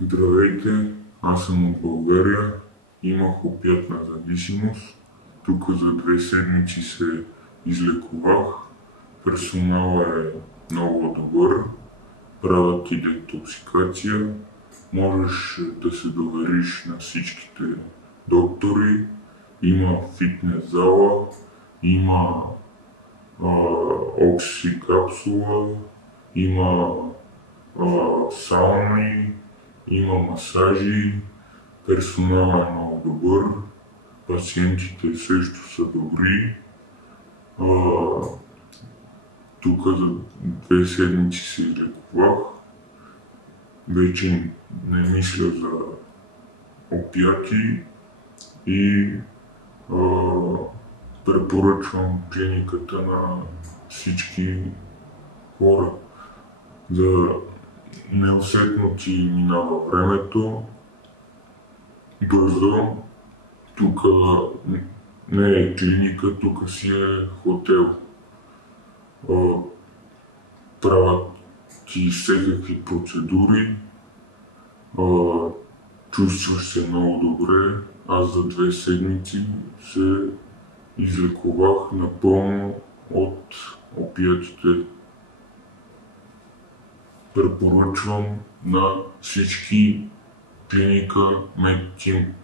Здравейте, аз съм от България. Имах опиятна зависимост. Тук за 2 седмици се излекувах. Персоналът е много добър. Правят и детоксикация. Можеш да се довериш на всичките доктори. Има фитнес зала, има оксикапсула, има сауни, има масажи, персоналът е много добър, пациентите също са добри. Тук за 2 седмици се излекувах. Вече не мисля за опиати и препоръчвам клиниката на всички хора. За неусетно ти минава времето, бързо. Тук не е клиника, тук си е хотел. Правят ти всякакви процедури, чувстваш се много добре. Аз за 2 седмици се излекувах напълно от опиатите. Препоръчвам на всички клиника Медтим.